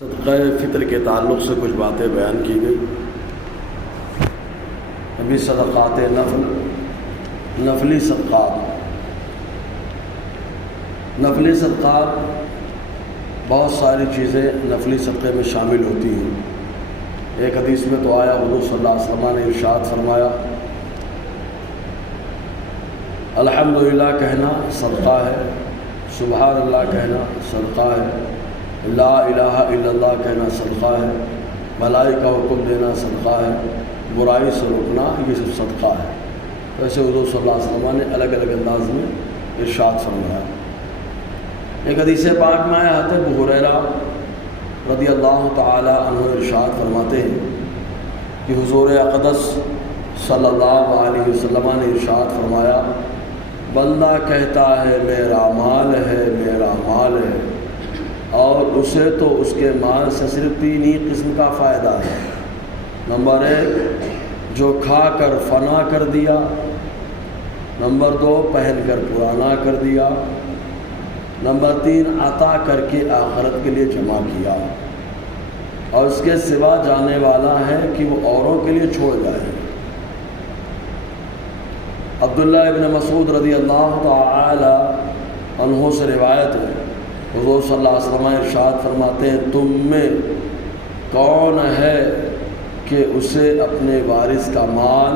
صدقہ فطر کے تعلق سے کچھ باتیں بیان کی گئی۔ ابھی صدقات نفلی صدقات بہت ساری چیزیں نفلی صدقے میں شامل ہوتی ہیں۔ ایک حدیث میں تو آیا، حضور صلی اللہ علیہ وسلم نے ارشاد فرمایا الحمدللہ کہنا صدقہ ہے، سبحان اللہ کہنا صدقہ ہے، لا الہ الا اللہ کہنا صدقہ ہے، بھلائی کا حکم دینا صدقہ ہے، برائی سے روکنا یہ سب صدقہ ہے۔ ویسے حضور صلی اللہ علیہ وسلم نے الگ الگ انداز میں ارشاد فرمایا۔ ایک حدیث پاک میں آیا حضرت ابو ہریرہ رضی اللہ تعالی عنہ ارشاد فرماتے ہیں کہ حضور اقدس صلی اللہ علیہ وسلم نے ارشاد فرمایا، بندہ کہتا ہے میرا مال ہے میرا مال ہے، اور اسے تو اس کے مال سے صرف تین ہی قسم کا فائدہ ہے۔ نمبر ایک، جو کھا کر فنا کر دیا، نمبر دو، پہن کر پرانا کر دیا، نمبر تین، عطا کر کے آخرت کے لیے جمع کیا، اور اس کے سوا جانے والا ہے کہ وہ اوروں کے لیے چھوڑ جائے۔ عبداللہ ابن مسعود رضی اللہ تعالی عنہ سے روایت ہے، حضور صلی اللہ علیہ وسلم ارشاد فرماتے ہیں، تم میں کون ہے کہ اسے اپنے وارث کا مال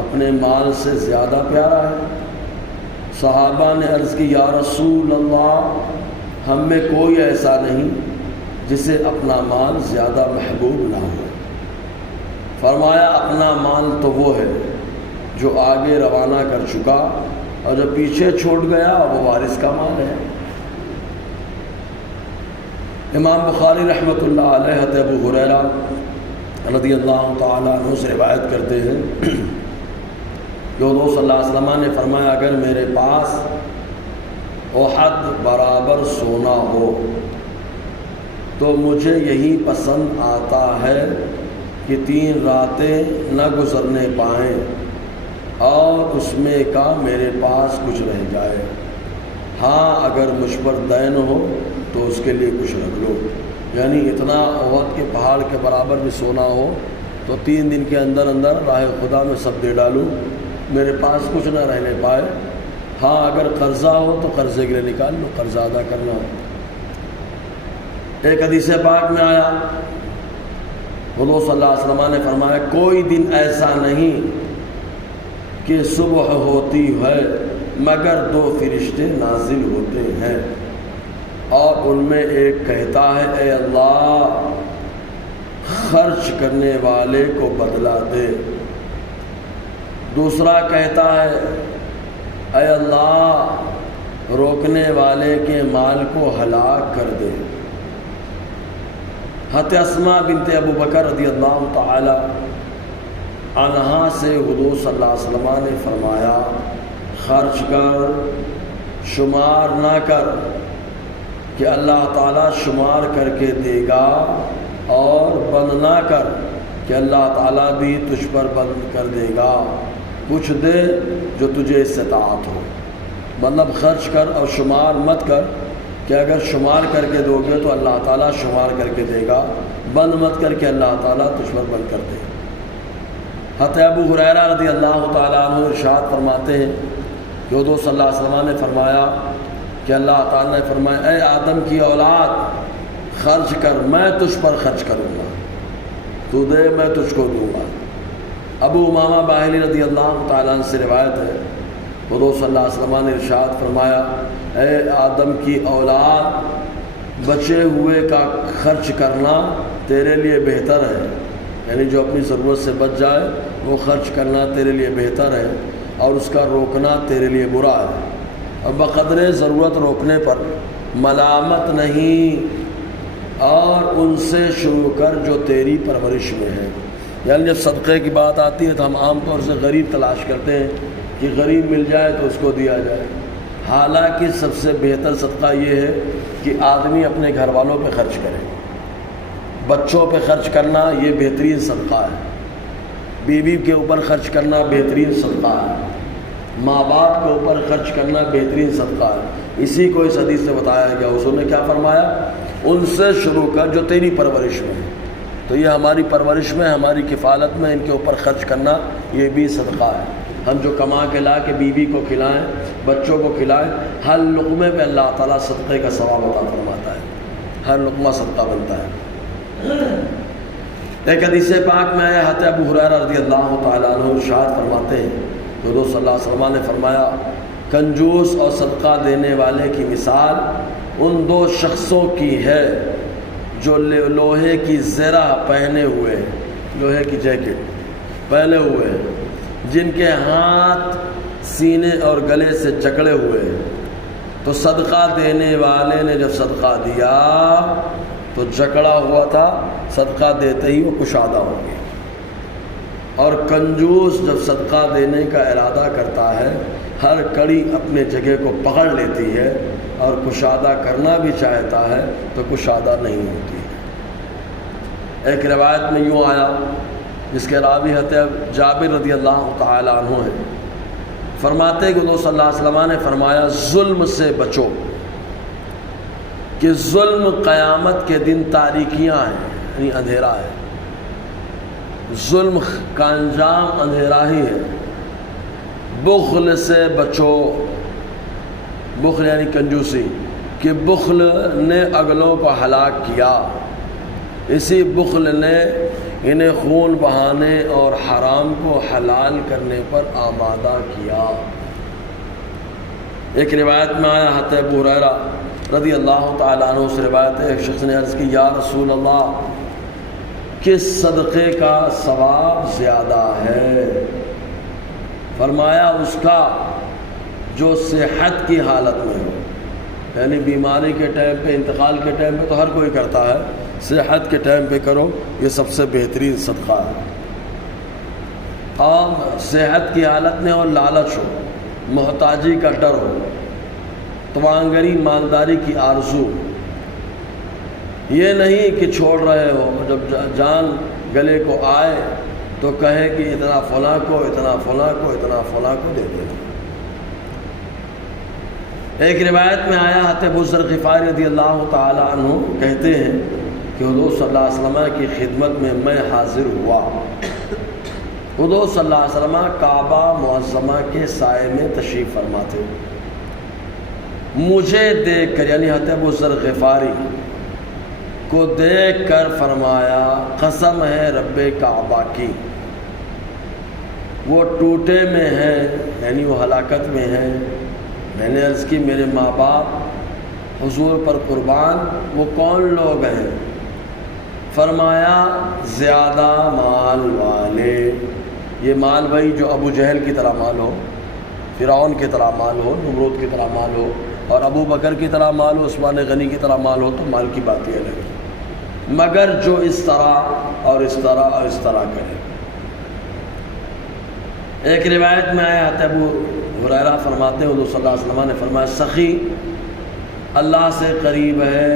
اپنے مال سے زیادہ پیارا ہے؟ صحابہ نے عرض کی، یا رسول اللہ، ہم میں کوئی ایسا نہیں جسے اپنا مال زیادہ محبوب نہ ہو۔ فرمایا اپنا مال تو وہ ہے جو آگے روانہ کر چکا، اور جو پیچھے چھوڑ گیا وہ وارث کا مال ہے۔ امام بخاری رحمۃ اللہ علیہ حضرت ابو ہریرہ رضی اللہ تعالیٰ عنہ سے روایت کرتے ہیں کہ حضور صلی اللہ علیہ وسلم نے فرمایا، اگر میرے پاس احد برابر سونا ہو تو مجھے یہی پسند آتا ہے کہ 3 راتیں نہ گزرنے پائیں اور اس میں کا میرے پاس کچھ رہ جائے۔ ہاں اگر مجھ پر دین ہو تو اس کے لیے کچھ رکھ لو، یعنی اتنا احد کے پہاڑ کے برابر بھی سونا ہو تو 3 دن کے اندر اندر راہ خدا میں سب دے ڈالوں، میرے پاس کچھ نہ رہنے پائے۔ ہاں اگر قرضہ ہو تو قرضے کے لیے نکال لو، قرضہ ادا کرنا ہو۔ ایک حدیث پاک میں آیا، حضور صلی اللہ علیہ وسلم نے فرمایا، کوئی دن ایسا نہیں کہ صبح ہوتی ہے مگر 2 فرشتے نازل ہوتے ہیں، اور ان میں ایک کہتا ہے اے اللہ خرچ کرنے والے کو بدلہ دے، دوسرا کہتا ہے اے اللہ روکنے والے کے مال کو ہلاک کر دے۔ حضرت اسماء بنت ابو بکر رضی اللہ تعالی عنہا سے حضور صلی اللہ علیہ وسلم نے فرمایا، خرچ کر، شمار نہ کر کہ اللہ تعالیٰ شمار کر کے دے گا، اور بند نہ کر کہ اللہ تعالیٰ بھی تجھ پر بند کر دے گا۔ کچھ دے جو تجھے استطاعت ہو، مطلب خرچ کر اور شمار مت کر کہ اگر شمار کر کے دو گے تو اللہ تعالیٰ شمار کر کے دے گا، بند مت کر کے اللہ تعالیٰ تجھ پر بند کر دے۔ حضرت ابو ہریرہ رضی اللہ تعالیٰ عنہ ارشاد فرماتے ہیں کہ حضور صلی اللہ علیہ وسلم نے فرمایا کہ اللہ تعالیٰ نے فرمایا، اے آدم کی اولاد خرچ کر، میں تجھ پر خرچ کروں گا، تو دے میں تجھ کو دوں گا۔ ابو امامہ باہلی رضی اللہ تعالیٰ عنہ سے روایت ہے، حضور صلی اللہ علیہ وسلم نے ارشاد فرمایا، اے آدم کی اولاد بچے ہوئے کا خرچ کرنا تیرے لیے بہتر ہے، یعنی جو اپنی ضرورت سے بچ جائے وہ خرچ کرنا تیرے لیے بہتر ہے، اور اس کا روکنا تیرے لیے برا ہے۔ اور بقدر ضرورت روکنے پر ملامت نہیں، اور ان سے شروع کر جو تیری پرورش میں ہے۔ یعنی جب صدقے کی بات آتی ہے تو ہم عام طور سے غریب تلاش کرتے ہیں کہ غریب مل جائے تو اس کو دیا جائے، حالانکہ سب سے بہتر صدقہ یہ ہے کہ آدمی اپنے گھر والوں پہ خرچ کرے، بچوں پہ خرچ کرنا یہ بہترین صدقہ ہے، بیوی کے اوپر خرچ کرنا بہترین صدقہ ہے، ماں باپ کے اوپر خرچ کرنا بہترین صدقہ ہے۔ اسی کو اس حدیث سے بتایا گیا، حضور نے کیا فرمایا، ان سے شروع کر جو تیری پرورش میں ہے۔ تو یہ ہماری پرورش میں، ہماری کفالت میں ان کے اوپر خرچ کرنا یہ بھی صدقہ ہے۔ ہم جو کما کے لا کے بیوی کو کھلائیں، بچوں کو کھلائیں، ہر لقمے میں اللہ تعالیٰ صدقے کا ثواب عطا فرماتا ہے، ہر لقمہ صدقہ بنتا ہے۔ ایک حدیث پاک میں آیا حضرت ابو ہریرہ رضی اللہ تعالیٰ عنہ ارشاد فرماتے ہیں کہ حضور صلی اللہ علیہ وسلم نے فرمایا، کنجوس اور صدقہ دینے والے کی مثال ان دو شخصوں کی ہے جو لوہے کی زرہ پہنے ہوئے، لوہے کی جیکٹ پہنے ہوئے، جن کے ہاتھ سینے اور گلے سے جکڑے ہوئے۔ تو صدقہ دینے والے نے جب صدقہ دیا تو جکڑا ہوا تھا، صدقہ دیتے ہی وہ کشادہ ہو گیا۔ اور کنجوس جب صدقہ دینے کا ارادہ کرتا ہے، ہر کڑی اپنے جگہ کو پکڑ لیتی ہے اور کشادہ کرنا بھی چاہتا ہے تو کشادہ نہیں ہوتی ہے۔ ایک روایت میں یوں آیا جس کے راوی حضرت جابر رضی اللہ تعالی عنہ ہے، فرماتے کہ حضور صلی اللہ علیہ وسلم نے فرمایا، ظلم سے بچو کہ ظلم قیامت کے دن تاریکیاں ہیں، یعنی اندھیرا ہے۔ ظلم کا انجام اندھیرا ہی ہے۔ بخل سے بچو، بخل یعنی کنجوسی، کہ بخل نے اگلوں کو ہلاک کیا، اسی بخل نے انہیں خون بہانے اور حرام کو حلال کرنے پر آمادہ کیا۔ ایک روایت میں آیا حضرت ابو ہریرہ رضی اللہ تعالیٰ عنہ سے روایت ہے، ایک شخص نے عرض کی، یا رسول اللہ، کس صدقے کا ثواب زیادہ ہے؟ فرمایا، اس کا جو صحت کی حالت میں ہو، یعنی بیماری کے ٹائم پہ، انتقال کے ٹائم پہ تو ہر کوئی کرتا ہے، صحت کے ٹائم پہ کرو، یہ سب سے بہترین صدقہ ہے۔ اور صحت کی حالت میں اور لالچ ہو، محتاجی کا ڈر ہو، توانگری مالداری کی آرزو، یہ نہیں کہ چھوڑ رہے ہو، جب جان گلے کو آئے تو کہے کہ اتنا فلاں کو، اتنا فلاں کو، اتنا فلاں کو دے دے۔ ایک روایت میں آیا حضرت ابو ذر غفاری رضی اللہ تعالی عنہ کہتے ہیں کہ حضور صلی اللہ علیہ وسلم کی خدمت میں حاضر ہوا۔ حضور صلی اللہ علیہ وسلم کعبہ معظمہ کے سائے میں تشریف فرما تھے۔ مجھے دیکھ کر، یعنی حضرت ابو ذر غفاری کو دیکھ کر فرمایا، قسم ہے رب کعبہ کی، وہ ٹوٹے میں ہیں، یعنی وہ ہلاکت میں ہیں۔ میں نے عرض کی، میرے ماں باپ حضور پر قربان، وہ کون لوگ ہیں؟ فرمایا، زیادہ مال والے۔ یہ مال بھائی جو ابو جہل کی طرح مال ہو، فرعون کی طرح مال ہو، نمرود کی طرح مال ہو، اور ابو بکر کی طرح مال ہو، عثمان غنی کی طرح مال ہو، تو مال کی بات یہ الگ ہے، مگر جو اس طرح اور اس طرح اور اس طرح کرے۔ ایک روایت میں آیا حضرت ابو ہریرہ فرماتے ہیں، حضور صلی اللہ علیہ وسلم نے فرمایا، سخی اللہ سے قریب ہے،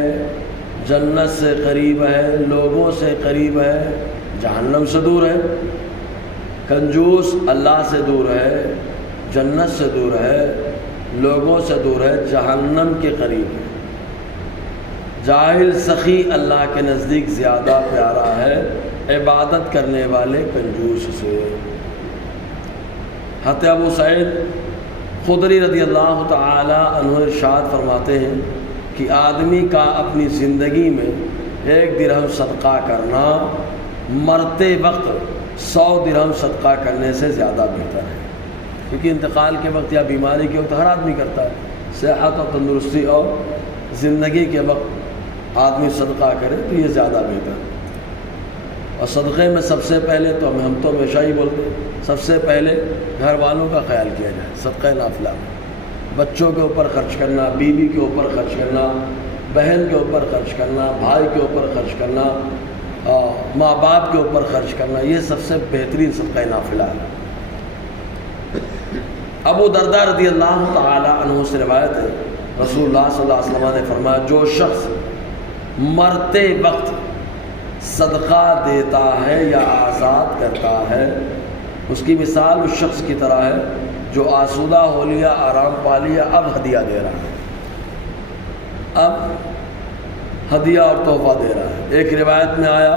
جنت سے قریب ہے، لوگوں سے قریب ہے، جہنم سے دور ہے۔ کنجوس اللہ سے دور ہے، جنت سے دور ہے، لوگوں سے دور ہے، جہنم کے قریب ہے۔ جاہل سخی اللہ کے نزدیک زیادہ پیارا ہے عبادت کرنے والے کنجوس سے۔ حضرت ابو سعید خدری رضی اللہ تعالی عنہ ارشاد فرماتے ہیں کہ آدمی کا اپنی زندگی میں 1 درہم صدقہ کرنا مرتے وقت 100 درہم صدقہ کرنے سے زیادہ بہتر ہے، کیونکہ انتقال کے وقت یا بیماری کے وقت ہر آدمی کرتا ہے، صحت اور تندرستی اور زندگی کے وقت آدمی صدقہ کرے تو یہ زیادہ بہتر ہے۔ اور صدقے میں سب سے پہلے تو ہم تو ہمیشہ ہی بولتے ہیں، سب سے پہلے گھر والوں کا خیال کیا جائے۔ صدقہ نافلہ میں بچوں کے اوپر خرچ کرنا، بیوی کے اوپر خرچ کرنا، بہن کے اوپر خرچ کرنا، بھائی کے اوپر خرچ کرنا، ماں باپ کے اوپر خرچ کرنا، یہ سب سے بہترین صدقہ نافلہ ہے۔ ابو درداء رضی اللہ تعالی عنہ سے روایت ہے، رسول اللہ صلی اللہ علیہ وسلم نے فرمایا، جو شخص مرتے وقت صدقہ دیتا ہے یا آزاد کرتا ہے، اس کی مثال اس شخص کی طرح ہے جو آسودہ ہو لیا، آرام پا لیا، اب ہدیہ دے رہا ہے۔ اب ہدیہ اور تحفہ دے رہا ہے۔ ایک روایت میں آیا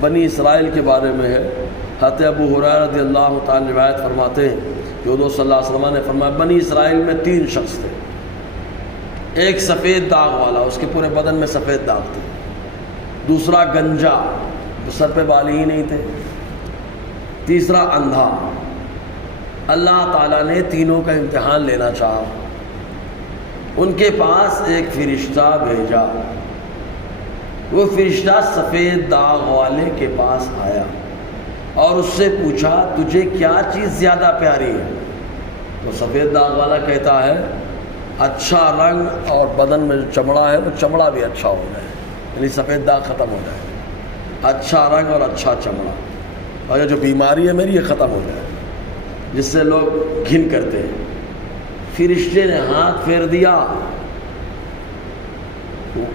بنی اسرائیل کے بارے میں ہے، حضرت ابو ہریرہ رضی اللہ تعالیٰ روایت فرماتے ہیں کہ حضور صلی اللہ علیہ وسلم نے فرمایا بنی اسرائیل میں 3 شخص تھے، ایک سفید داغ والا، اس کے پورے بدن میں سفید داغ تھے، دوسرا گنجا، سر پہ بال ہی نہیں تھے، تیسرا اندھا۔ اللہ تعالیٰ نے تینوں کا امتحان لینا چاہا، ان کے پاس ایک فرشتہ بھیجا، وہ فرشتہ سفید داغ والے کے پاس آیا اور اس سے پوچھا تجھے کیا چیز زیادہ پیاری ہے؟ تو سفید داغ والا کہتا ہے اچھا رنگ اور بدن میں جو چمڑا ہے وہ چمڑا بھی اچھا ہو جائے، یعنی سفید داغ ختم ہو جائے، اچھا رنگ اور اچھا چمڑا، اور یہ جو بیماری ہے میری یہ ختم ہو جائے جس سے لوگ گھن کرتے ہیں۔ فرشتے نے ہاتھ پھیر دیا،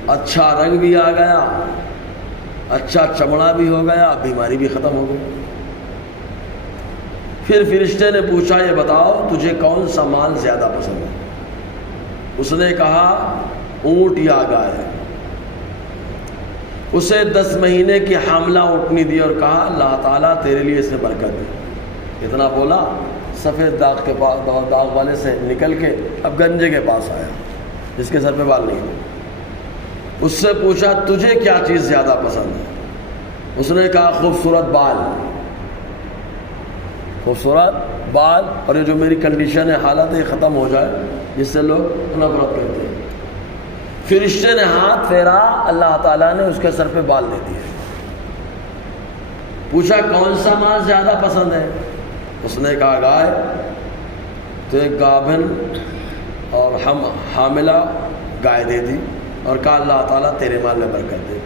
اچھا رنگ بھی آ گیا، اچھا چمڑا بھی ہو گیا، بیماری بھی ختم ہو گئی۔ پھر فرشتے نے پوچھا یہ بتاؤ تجھے کون سا مال زیادہ پسند ہے؟ اس نے کہا اونٹ یا گائے۔ اسے 10 مہینے کی حاملہ اونٹنی دی اور کہا اللہ تعالیٰ تیرے لیے اس میں برکت دے۔ اتنا بولا، سفید داغ کے پاس داغ والے سے نکل کے اب گنجے کے پاس آیا جس کے سر پہ بال نہیں تھے۔ اس سے پوچھا تجھے کیا چیز زیادہ پسند ہے؟ اس نے کہا خوبصورت بال، خوبصورت بال، اور یہ جو میری کنڈیشن ہے، حالت یہ ختم ہو جائے جس سے لوگ نفرت کرتے ہیں۔ فرشتے نے ہاتھ پھیرا، اللہ تعالیٰ نے اس کے سر پہ بال دے دیے۔ پوچھا کون سا مال زیادہ پسند ہے؟ اس نے کہا گائے۔ تو ایک گابھن اور حاملہ گائے دے دی اور کہا اللہ تعالیٰ تیرے مال میں برکت دے۔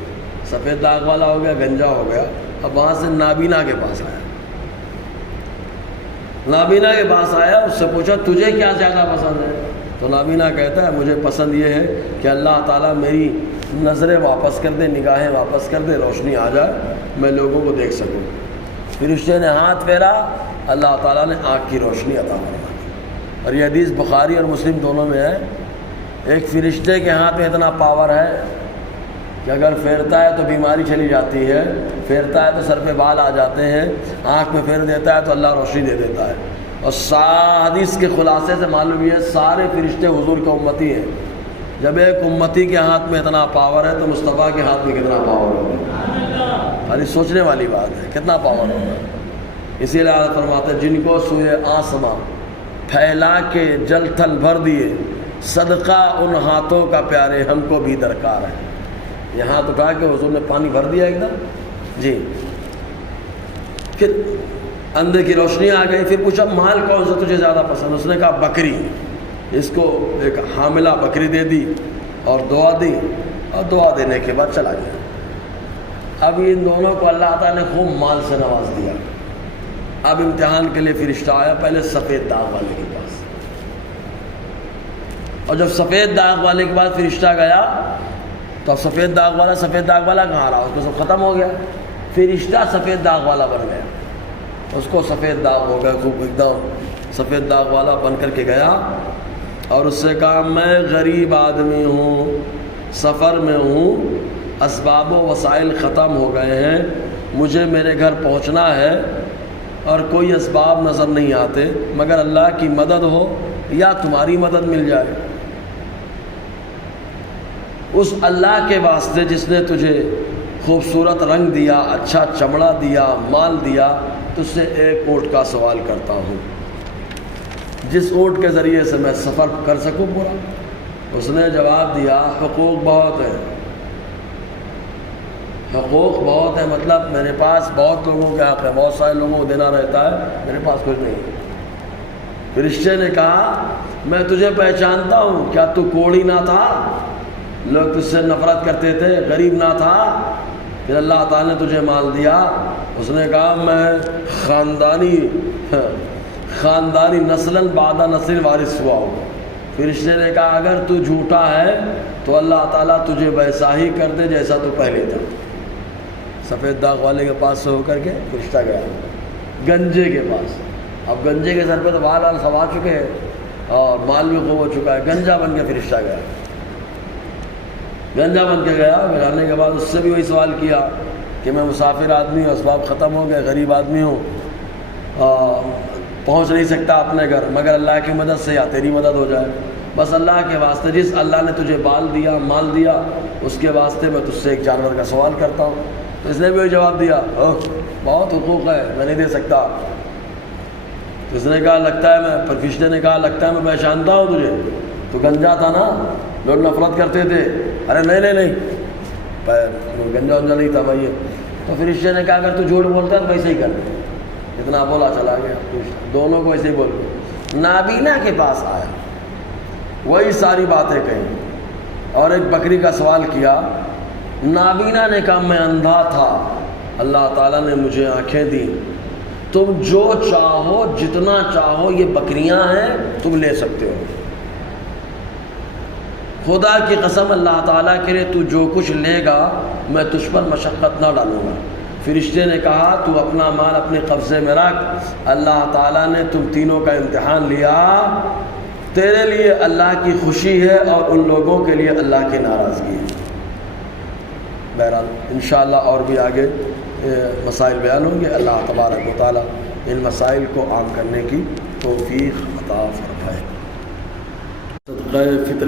سفید داغ والا ہو گیا، گنجا ہو گیا، اب وہاں سے نابینا کے پاس آیا۔ نابینا کے پاس آیا، اس سے پوچھا تجھے کیا زیادہ پسند ہے؟ تو نابینا کہتا ہے مجھے پسند یہ ہے کہ اللہ تعالیٰ میری نظریں واپس کر دے، نگاہیں واپس کر دے، روشنی آ جائے، میں لوگوں کو دیکھ سکوں۔ فرشتے نے ہاتھ پھیرا، اللہ تعالیٰ نے آنکھ کی روشنی عطا فرما دی۔ اور یہ حدیث بخاری اور مسلم دونوں میں ہے۔ ایک فرشتے کے ہاتھ میں اتنا پاور ہے کہ اگر پھیرتا ہے تو بیماری چلی جاتی ہے، پھیرتا ہے تو سر پہ بال آ جاتے ہیں، آنکھ میں پھیر دیتا ہے تو اللہ روشنی دے دیتا ہے۔ اور حدیث کے خلاصے سے معلوم یہ سارے فرشتے حضور کے امتی ہیں۔ جب ایک امتی کے ہاتھ میں اتنا پاور ہے تو مصطفیٰ کے ہاتھ میں کتنا پاور ہوگا؟ خالی سوچنے والی بات ہے، کتنا پاور ہوگا۔ اسی لیے اللہ فرماتے ہیں جن کو سوئے آسماں پھیلا کے جل تھل بھر دیے، صدقہ ان ہاتھوں کا پیارے ہم کو بھی درکار ہے۔ یہ ہاتھ اٹھا کے حضور نے پانی بھر دیا ایک دم، جی۔ پھر اندھے کی روشنی آ گئی۔ پھر پوچھا مال کون سا تجھے زیادہ پسند؟ اس نے کہا بکری۔ اس کو ایک حاملہ بکری دے دی اور دعا دی، اور دعا دینے کے بعد چلا گیا۔ اب ان دونوں کو اللہ تعالیٰ نے خوب مال سے نواز دیا۔ اب امتحان کے لیے فرشتہ آیا، پہلے سفید داغ والے کے پاس، اور جب سفید داغ والے کے پاس فرشتہ گیا تو سفید داغ والا کہاں رہا؟ اس کو سب ختم ہو گیا، فرشتہ سفید داغ والا بن گیا۔ اس کو سفید داغ ہو گیا، خوب ایک دم سفید داغ والا بن کر کے گیا اور اس سے کہا میں غریب آدمی ہوں، سفر میں ہوں، اسباب و وسائل ختم ہو گئے ہیں، مجھے میرے گھر پہنچنا ہے اور کوئی اسباب نظر نہیں آتے مگر اللہ کی مدد ہو یا تمہاری مدد مل جائے۔ اس اللہ کے واسطے جس نے تجھے خوبصورت رنگ دیا، اچھا چمڑا دیا، مال دیا، تجھ سے ایک اونٹ کا سوال کرتا ہوں جس اونٹ کے ذریعے سے میں سفر کر سکوں پورا۔ اس نے جواب دیا حقوق بہت ہیں، حقوق بہت ہے، مطلب میرے پاس بہت لوگوں کے حق ہے، بہت سارے لوگوں کو دینا رہتا ہے، میرے پاس کچھ نہیں۔ فرشتے نے کہا میں تجھے پہچانتا ہوں، کیا تو کوڑی نہ تھا؟ لوگ تجھ سے نفرت کرتے تھے، غریب نہ تھا، پھر اللہ تعالیٰ نے تجھے مال دیا۔ اس نے کہا میں خاندانی نسلاً بعد نسل وارث ہوا ہوں۔ فرشتے نے کہا اگر تو جھوٹا ہے تو اللہ تعالیٰ تجھے ویسا ہی کر دے جیسا تو پہلے تھا۔ سفید داغ والے کے پاس سے ہو کر کے فرشتہ گیا گنجے کے پاس۔ اب گنجے کے سر پہ تو بال سب آ چکے ہیں اور مال بھی خوب ہو چکا ہے، گنجا بن کے فرشتہ گیا۔ گنجا بن کے گیا، جانے کے بعد اس سے بھی وہی سوال کیا کہ میں مسافر آدمی ہوں، اسباب ختم ہو گئے، غریب آدمی ہوں، پہنچ نہیں سکتا اپنے گھر مگر اللہ کی مدد سے یا تیری مدد ہو جائے، بس اللہ کے واسطے جس اللہ نے تجھے بال دیا مال دیا اس کے واسطے میں تجھ سے ایک جانور کا سوال کرتا ہوں۔ تو اس نے بھی وہی جواب دیا، بہت حقوق ہے، میں نہیں دے سکتا۔ تو اس نے کہا لگتا ہے میں، فرشتے نے کہا لگتا ہے میں پہچانتا ہوں تجھے، تو گنجا تھا نا، لوگ نفرت کرتے تھے، ارے نہیں گنجا ونجا نہیں تھا بھائی۔ تو فرشتے نے کہا اگر تو جھوٹ بولتا ہے تو ویسے ہی کر، اتنا بولا چلا گیا، دونوں کو ایسے ہی بول گئے۔ نابینا کے پاس آیا، وہی ساری باتیں کہیں اور ایک بکری کا سوال کیا۔ نابینا نے کہا میں اندھا تھا، اللہ تعالیٰ نے مجھے آنکھیں دی، تم جو چاہو جتنا چاہو، یہ بکریاں ہیں تم لے سکتے ہو، خدا کی قسم اللہ تعالیٰ کے لیے تو جو کچھ لے گا میں تجھ پر مشقت نہ ڈالوں گا۔ فرشتے نے کہا تو اپنا مال اپنے قبضے میں رکھ، اللہ تعالیٰ نے تم تینوں کا امتحان لیا، تیرے لیے اللہ کی خوشی ہے اور ان لوگوں کے لیے اللہ کی ناراضگی ہے۔ بہرحال انشاءاللہ اور بھی آگے مسائل بیان ہوں گے، اللہ تبارک و تعالیٰ ان مسائل کو عام کرنے کی توفیق عطا فرمائے۔ صدقہ فطر